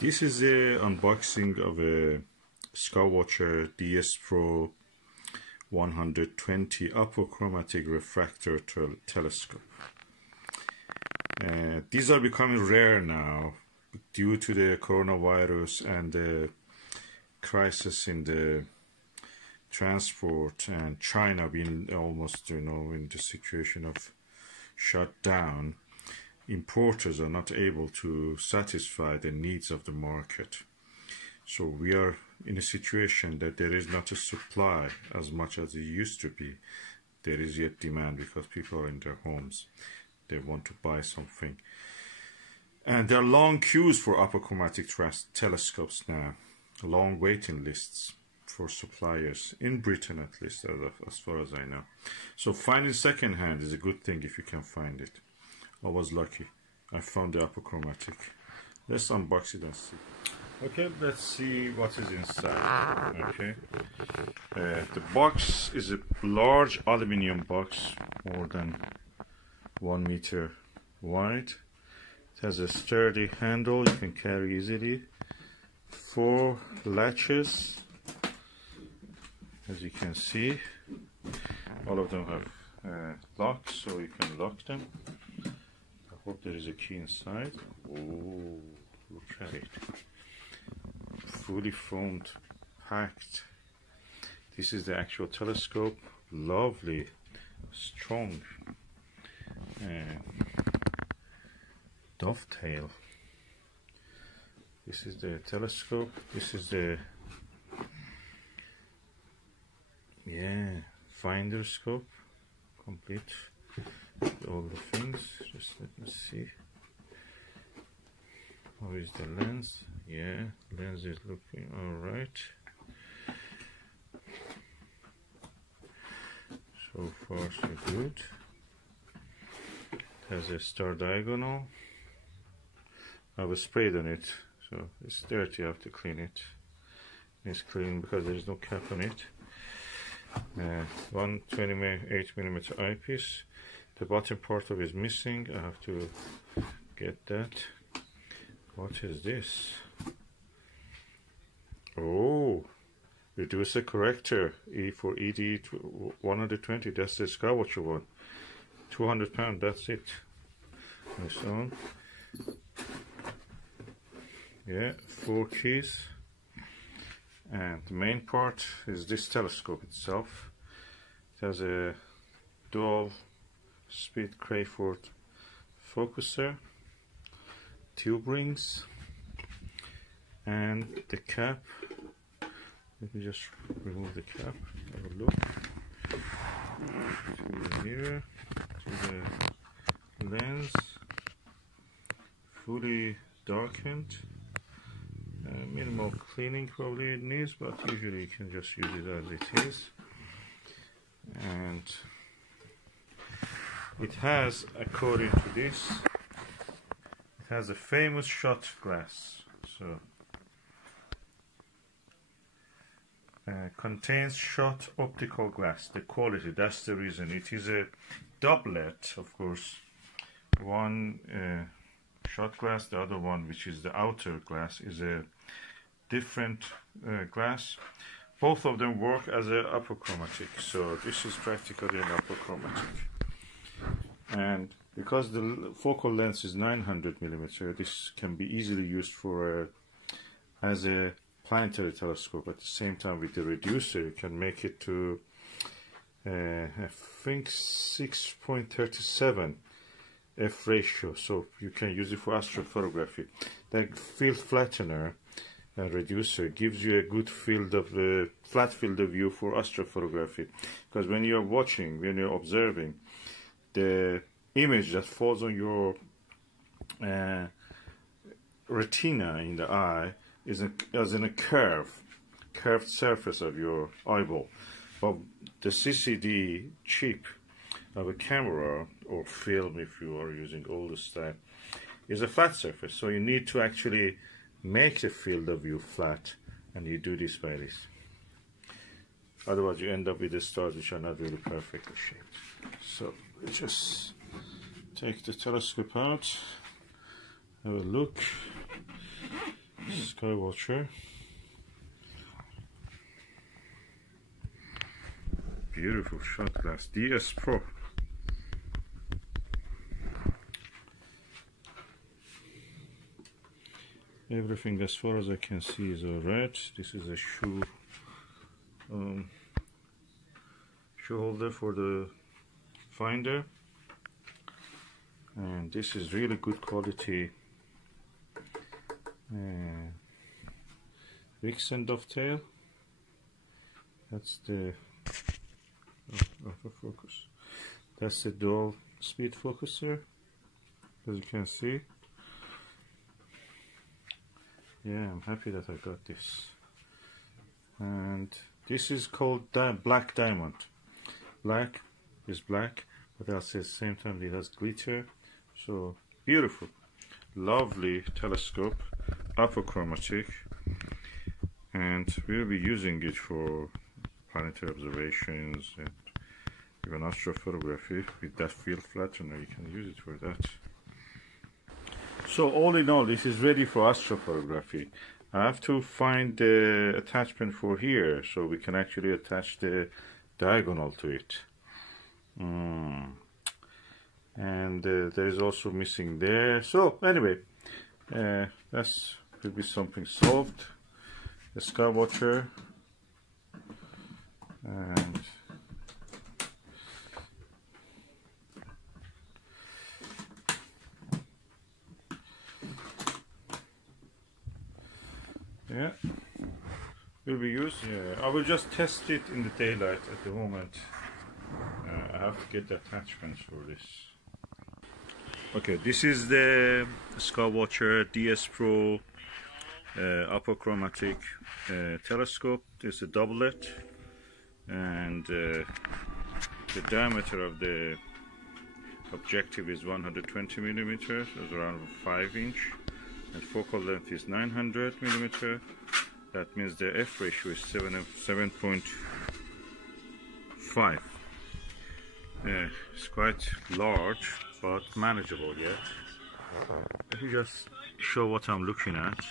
This is the unboxing of a Skywatcher DS Pro 120 Apochromatic Refractor telescope. These are becoming rare now due to the coronavirus and the crisis in the transport, and China being almost, in the situation of shut down. Importers are not able to satisfy the needs of the market. So we are in a situation that there is not a supply as much as it used to be. There is yet demand because people are in their homes. They want to buy something. And there are long queues for apochromatic telescopes now. Long waiting lists for suppliers, in Britain at least, as far as I know. So finding second hand is a good thing if you can find it. I was lucky. I found the Apochromatic. Let's unbox it and see. Okay, let's see what is inside. Okay, the box is a large aluminum box, more than 1 meter wide. It has a sturdy handle you can carry easily. 4 latches, as you can see. All of them have locks, so you can lock them. I hope there is a key inside. Oh, look at it. Fully foamed, packed. This is the actual telescope. Lovely, strong dovetail. This is the telescope. This is the finder scope, complete with all the things. Just let me see. How is the lens? Yeah, lens is looking all right. So far so good. It has a star diagonal. I was sprayed on it, so it's dirty. I have to clean it. It's clean because there is no cap on it. 128mm eyepiece. The bottom part of it is missing. I have to get that. What is this? Oh, reducer corrector. E for ED 120. That's the Skywatcher one. £200. That's it. And so on. Yeah, 4 keys. And the main part is this telescope itself. It has a dual speed Crayford focuser, tube rings, and the cap. Let me just remove the cap. Have a look. To here, to the lens, fully darkened. Minimal cleaning probably it needs, but usually you can just use it as it is. And it has, according to this, it has a famous shot glass. So contains shot optical glass. The quality, that's the reason. It is a doublet, of course. One shot glass, the other one, which is the outer glass, is a different glass. Both of them work as a apochromatic, so this is practically an apochromatic. And because the focal length is 900mm, this can be easily used for as a planetary telescope. At the same time, with the reducer, you can make it to I think 6.37 f ratio, so you can use it for astrophotography. The field flattener reducer gives you a good field of flat field of view for astrophotography, because when you're watching, when you're observing, the image that falls on your retina in the eye is as in a curved surface of your eyeball. But the CCD chip of a camera or film, if you are using older style, is a flat surface. So you need to actually make the field of view flat, and you do this by this. Otherwise, you end up with the stars which are not really perfectly shaped. So we just take the telescope out, have a look. Skywatcher. Beautiful shot glass. DS Pro. Everything as far as I can see is alright. This is a shoe holder for the finder, and this is really good quality Vixen dovetail. That's the autofocus. That's the dual speed focuser, as you can see. Yeah, I'm happy that I got this. And this is called black diamond. Black is black, but at the same time it has glitter. So beautiful, lovely telescope, apochromatic, and we'll be using it for planetary observations and even astrophotography. With that field flattener, you can use it for that. So all in all, this is ready for astrophotography. I have to find the attachment for here, so we can actually attach the diagonal to it. And there is also missing there. So anyway, that's will be something solved. The Skywatcher, and yeah, will be used. Yeah, I will just test it in the daylight at the moment. I have to get the attachments for this. Okay, this is the Skywatcher DS Pro Apochromatic telescope. It's a doublet, and the diameter of the objective is 120 millimeters, that's around 5 inch. And focal length is 900 millimeter. That means the f ratio is 7.5. It's quite large, but manageable yet. Let me just show what I'm looking at.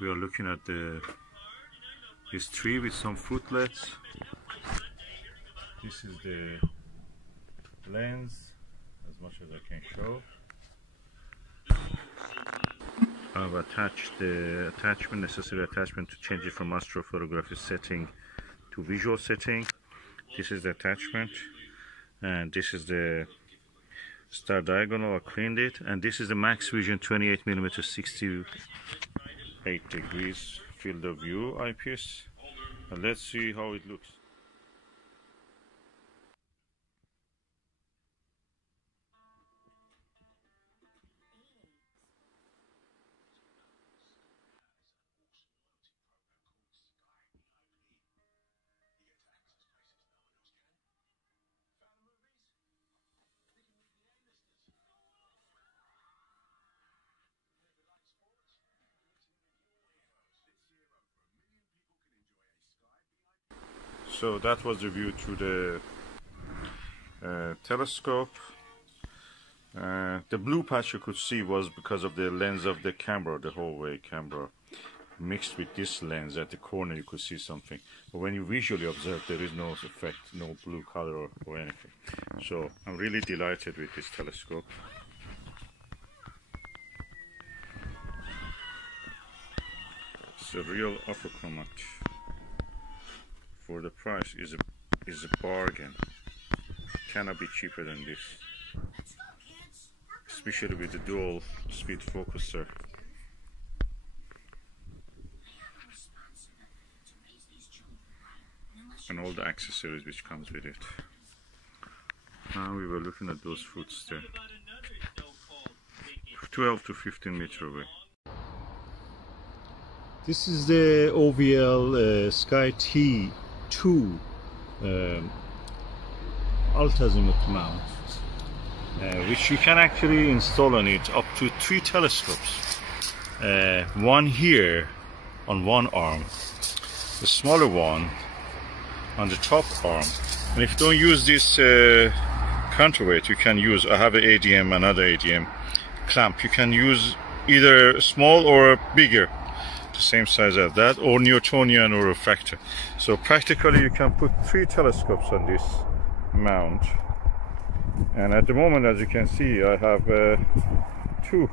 We are looking at this tree with some fruitlets. This is the lens, as much as I can show. I've attached the necessary attachment to change it from astrophotography setting to visual setting. This is the attachment, and this is the star diagonal. I cleaned it, and this is the Max Vision 28mm 68 degrees field of view eyepiece. And let's see how it looks. So that was the view through the telescope. The blue patch you could see was because of the lens of the camera, the Huawei camera, mixed with this lens. At the corner you could see something, but when you visually observe, there is no effect, no blue color or anything. So I'm really delighted with this telescope. It's a real apochromatic. For the price is a bargain. Cannot be cheaper than this, especially with the dual speed focuser and all the accessories which comes with it. Now we were looking at those fruits there, 12 to 15 meters away. This is the OVL Sky T2 altazimuth mount, which you can actually install on it up to 3 telescopes. One here on one arm, the smaller one on the top arm. And if you don't use this counterweight, you can use, I have an ADM, another ADM clamp. You can use either small or bigger, the same size as that, or Newtonian or refractor. So practically you can put 3 telescopes on this mount, and at the moment, as you can see, I have 2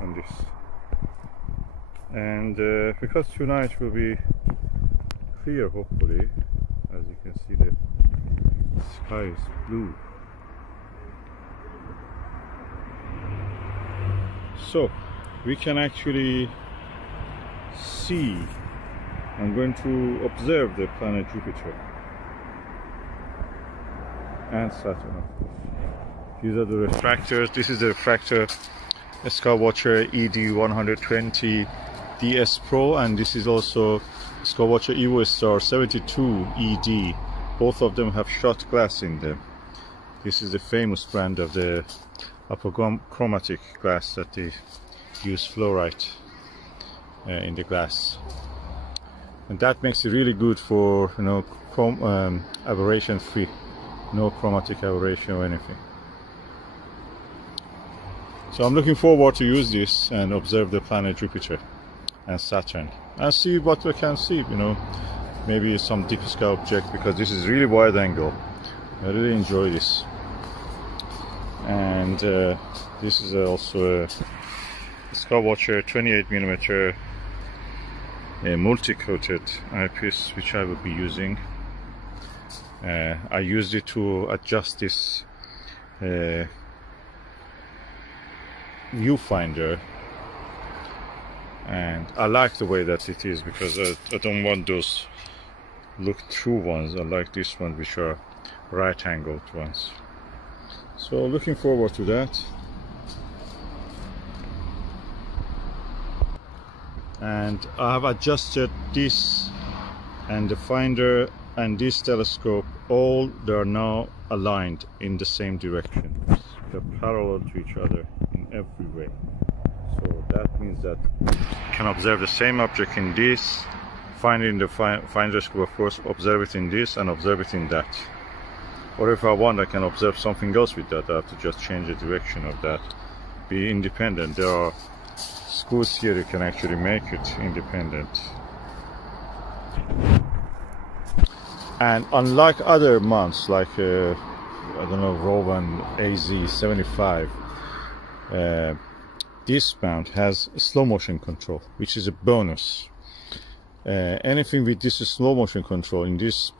on this, and because tonight will be clear, hopefully, as you can see the sky is blue. So we can actually see, I'm going to observe the planet Jupiter and Saturn. These are the refractors. This is the refractor Skywatcher ED120 DS Pro, and this is also Skywatcher Evostar 72 ED. Both of them have shot glass in them. This is the famous brand of the Apochromatic glass that they use fluorite in the glass, and that makes it really good for, you know, aberration free, no chromatic aberration or anything. So I'm looking forward to use this and observe the planet Jupiter and Saturn and see what we can see, you know, maybe some deep sky object, because this is really wide angle. I really enjoy this. And this is also a Skywatcher 28mm multi-coated eyepiece, which I will be using. I used it to adjust this viewfinder, and I like the way that it is, because I don't want those look-through ones. I like this one, which are right-angled ones. So looking forward to that. And I have adjusted this and the finder and this telescope, all they are now aligned in the same direction. They're parallel to each other in every way. So that means that you can observe the same object in this, find it in the finder scope, of course, observe it in this and observe it in that. Or if I want, I can observe something else with that. I have to just change the direction of that. Be independent. There are screws here, you can actually make it independent. And unlike other mounts, like I don't know, Rowan AZ75, this mount has slow motion control, which is a bonus. Anything with this slow motion control in this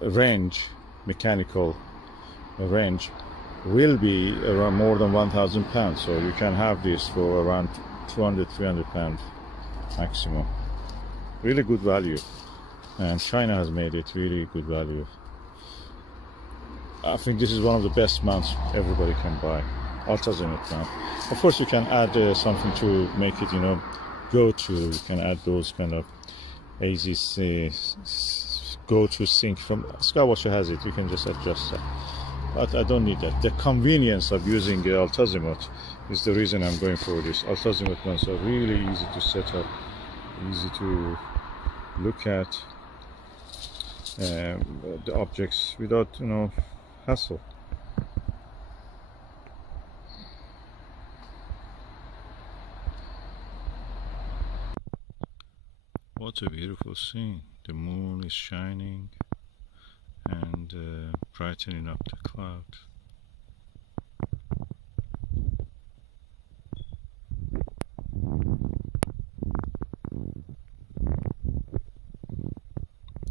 range, mechanical range, will be around more than 1,000 pounds. So you can have this for around 200-300 pounds maximum. Really good value, and China has made it really good value. I think this is one of the best mounts everybody can buy, ultra-zenith mount. Of course, you can add something to make it, you know, go to. You can add those kind of AZC go to sync from Skywatcher has it. You can just adjust that, but I don't need that. The convenience of using the ultra-zenith is the reason I'm going for this. Ultra-zenith mounts are really easy to set up, easy to look at the objects without, you know, hassle. What a beautiful scene. The moon is shining and brightening up the clouds.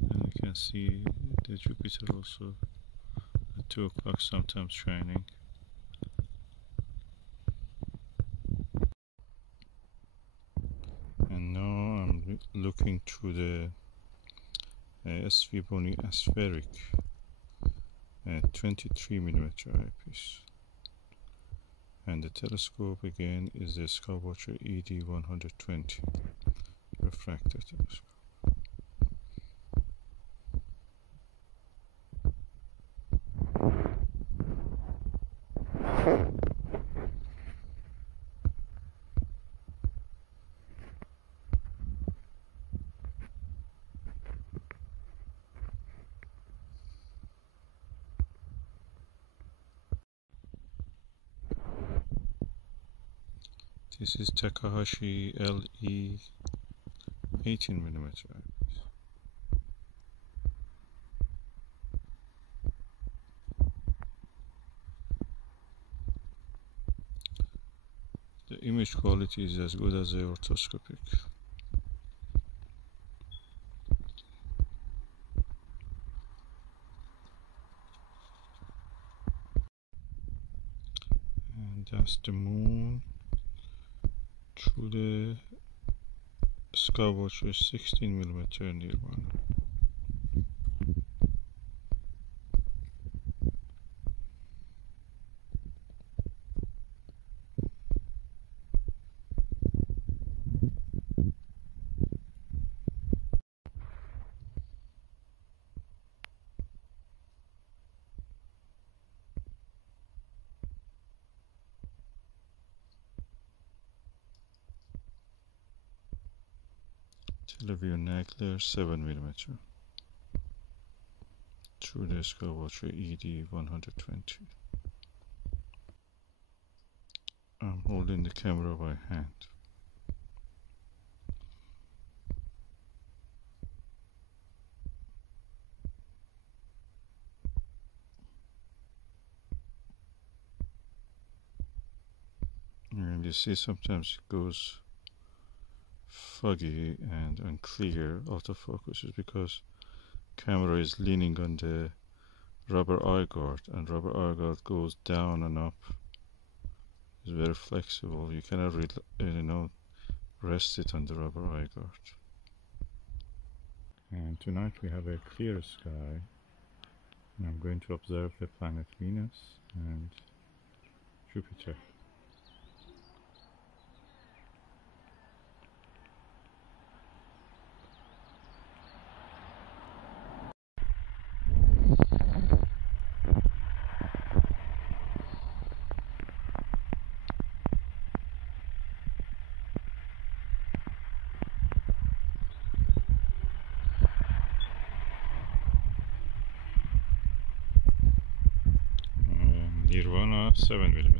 And you can see the Jupiter also at 2 o'clock sometimes shining. And now I'm looking through the SV Boni aspheric 23mm eyepiece, and the telescope again is the Skywatcher ED120 refractor telescope. This is Takahashi LE 18mm. The image quality is as good as the orthoscopic. And that's the moon through the Skywatcher 16mm Nirvana. Teleview Nagler 7mm through the Skywatcher ED 120. I'm holding the camera by hand. And you see sometimes it goes foggy and unclear autofocus is because camera is leaning on the rubber eye guard, and rubber eye guard goes down and up. It's very flexible. You cannot rest it on the rubber eye guard. And tonight we have a clear sky, and I'm going to observe the planet Venus and Jupiter. Nirvana 7mm.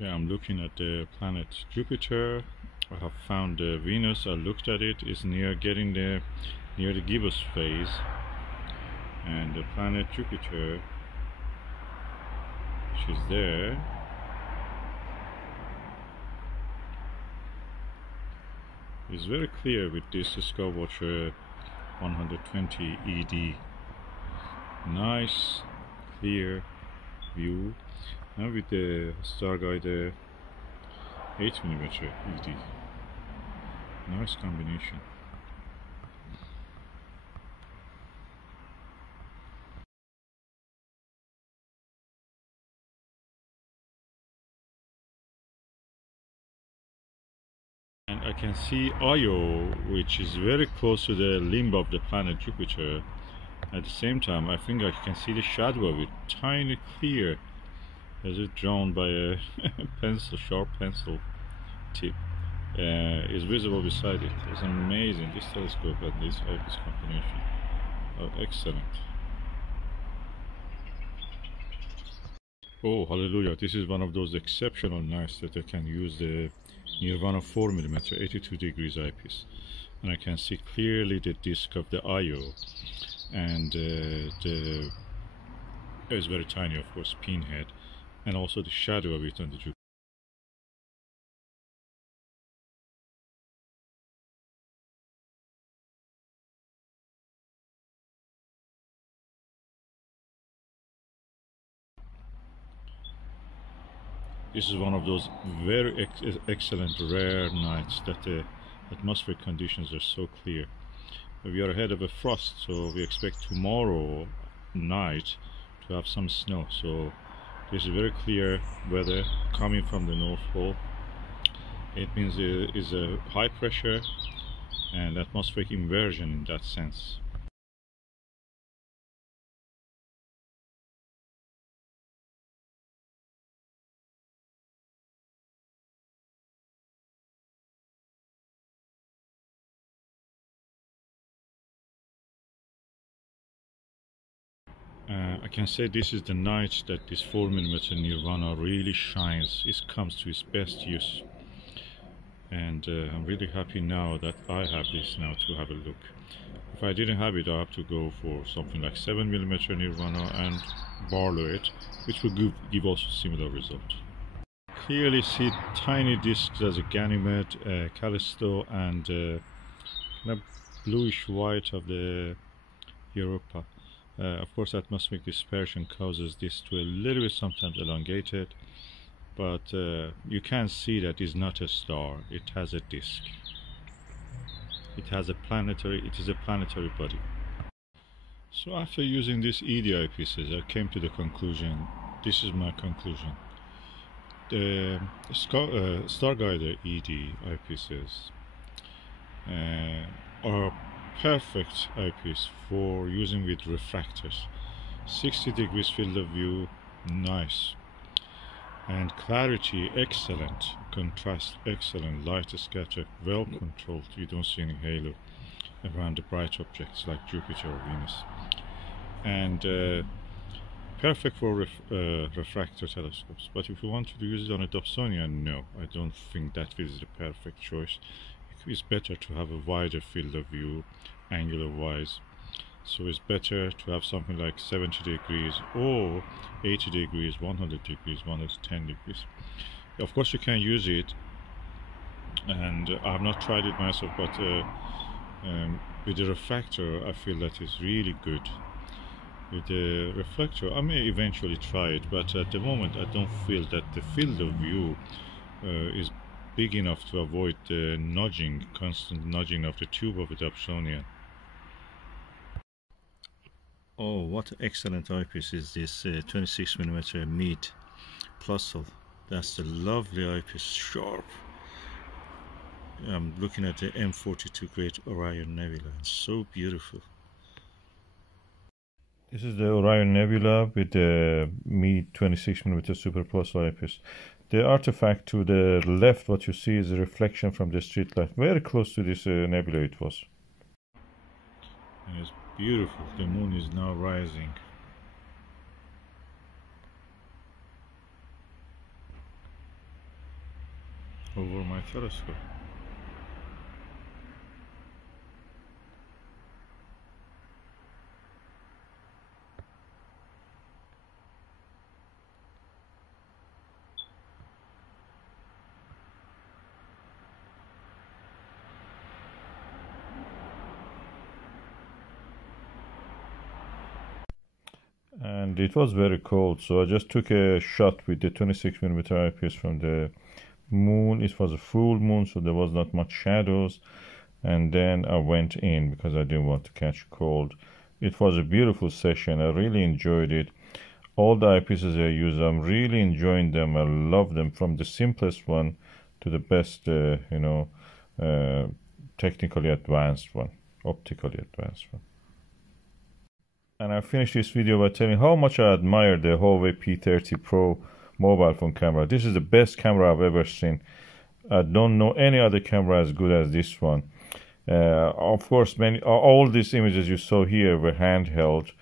Okay, I'm looking at the planet Jupiter. I have found Venus. I looked at it. It's near the gibbous phase, and the planet Jupiter, which is there, is very clear with this Skywatcher 120 ED. Nice, clear view. Now with the Starguide 8mm ED. Nice combination. And I can see Io, which is very close to the limb of the planet Jupiter. At the same time, I think I can see the shadow of it, tiny clear, as if drawn by a sharp pencil tip, is visible beside it. It's amazing. This telescope and this combination are excellent. Oh, hallelujah! This is one of those exceptional nights that I can use the Nirvana 4mm 82 degrees eyepiece, and I can see clearly the disc of the Io, and it's very tiny, of course, pinhead, and also the shadow of it on the Jupiter. This is one of those very excellent, rare nights that the atmospheric conditions are so clear. We are ahead of a frost, so we expect tomorrow night to have some snow. So this is very clear weather coming from the North Pole. It means there is a high pressure and atmospheric inversion in that sense. I can say this is the night that this 4mm Nirvana really shines. It comes to its best use. And I'm really happy now that I have this now to have a look. If I didn't have it, I have to go for something like 7mm Nirvana and borrow it, which will give also similar result. Clearly see tiny discs as a Ganymede, Callisto, and kind of bluish white of the Europa. Of course, atmospheric dispersion causes this to a little bit sometimes elongated, but you can see that it's not a star. It has a disk. It is a planetary body. So after using these ED eyepieces, I came to the conclusion. This is my conclusion. The Starguider ED eyepieces are perfect eyepiece for using with refractors. 60 degrees field of view, nice, and clarity excellent, contrast excellent, light scatter well controlled, you don't see any halo around the bright objects like Jupiter or Venus, and perfect for refractor telescopes. But if you want to use it on a Dobsonian, no, I don't think that is the perfect choice. It's better to have a wider field of view angular wise, so it's better to have something like 70 degrees or 80 degrees, 100 degrees, 110 degrees. Of course you can use it, and I have not tried it myself, but with the refractor I feel that is really good. With the reflector I may eventually try it, but at the moment I don't feel that the field of view is big enough to avoid the nudging, constant nudging of the tube of the Dobsonian. Oh, what excellent eyepiece is this 26mm Meade Plusle. That's the lovely eyepiece, sharp. I'm looking at the M42 Great Orion Nebula, it's so beautiful. This is the Orion Nebula with the Meade 26mm Super Plus eyepiece. The artifact to the left, what you see is a reflection from the street light. Very close to this nebula it was. And it's beautiful. The moon is now rising. Over my telescope. And it was very cold, so I just took a shot with the 26mm eyepiece from the moon. It was a full moon, so there was not much shadows, and then I went in because I didn't want to catch cold. It was a beautiful session. I really enjoyed it. All the eyepieces I use, I'm really enjoying them. I love them, from the simplest one to the best technically advanced one, optically advanced one. And I finished this video by telling how much I admire the Huawei P30 Pro mobile phone camera. This is the best camera I've ever seen. I don't know any other camera as good as this one. Of course, all these images you saw here were handheld,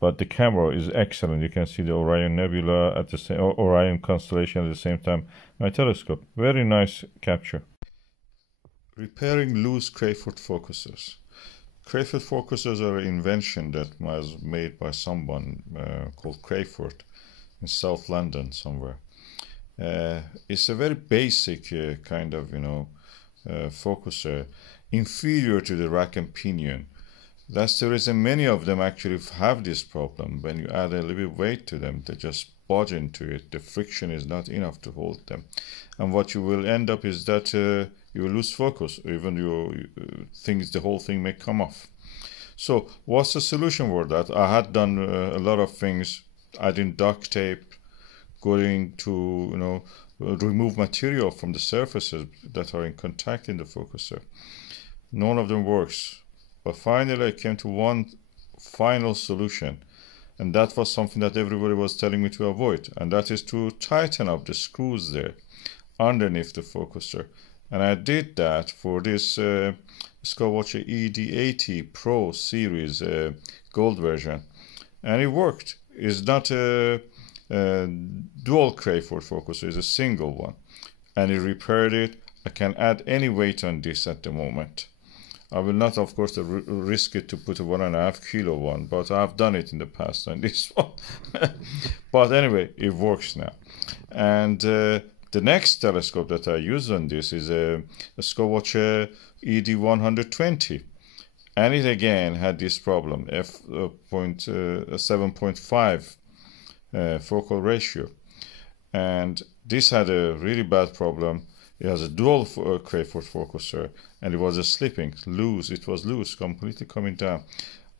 but the camera is excellent. You can see the Orion Nebula at the same, Orion constellation at the same time. My telescope, very nice capture. Repairing loose Crayford focusers. Crayford focusers are an invention that was made by someone called Crayford in South London somewhere. It's a very basic kind of focuser, inferior to the rack and pinion. That's the reason many of them actually have this problem. When you add a little bit weight to them, they just budge into it. The friction is not enough to hold them, and what you will end up is that you will lose focus, or even the whole thing may come off. So what's the solution for that? I had done a lot of things, adding duct tape, going to remove material from the surfaces that are in contact in the focuser. None of them works. But finally I came to one final solution, and that was something that everybody was telling me to avoid, and that is to tighten up the screws there underneath the focuser. And I did that for this Skywatcher ED80 Pro series gold version, and it worked. It's not a dual Crayford focuser, it's a single one, and it repaired it. I can add any weight on this at the moment. I will not, of course, risk it to put a 1.5 kilo one, but I've done it in the past on this one. But anyway, it works now. And the next telescope that I use on this is a Skywatcher ED120. And it again had this problem, f.7.5 focal ratio. And this had a really bad problem. It has a dual Crayford focuser, and it was slipping, loose. It was loose, completely coming down.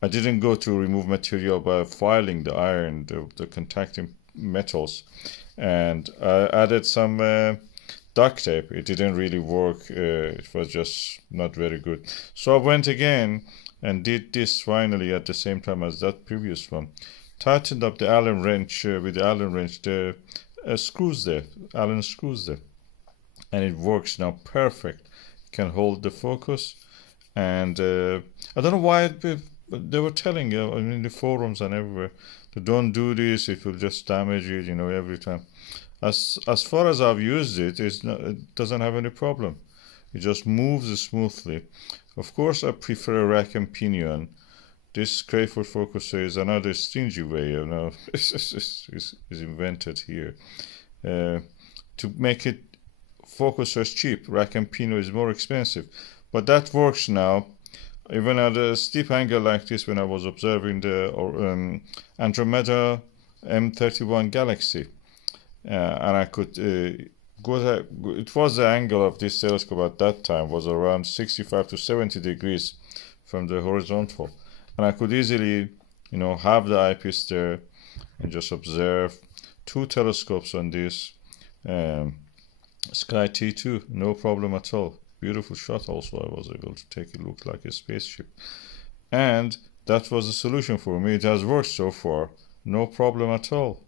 I didn't go to remove material by filing the iron, the contacting metals, and I added some duct tape. It didn't really work. It was just not very good. So I went again and did this finally at the same time as that previous one. Tightened up the Allen wrench with the Allen wrench, the screws there, Allen screws there. And it works now perfect. It can hold the focus, and I don't know why they were telling you in the forums and everywhere to don't do this. It will just damage it, you know, every time. As far as I've used it, it doesn't have any problem. It just moves smoothly. Of course, I prefer a rack and pinion. This Crayford focuser is another stingy way, you know, is invented here to make it focusers cheap. Rack and pinion is more expensive, but that works now. Even at a steep angle like this, when I was observing the Andromeda M31 galaxy, and I could go. It was the angle of this telescope at that time was around 65 to 70 degrees from the horizontal, and I could easily, you know, have the eyepiece there and just observe. Two telescopes on this. Sky T2, no problem at all. Beautiful shot also. I was able to take it, looked like a spaceship. And that was the solution for me. It has worked so far. No problem at all.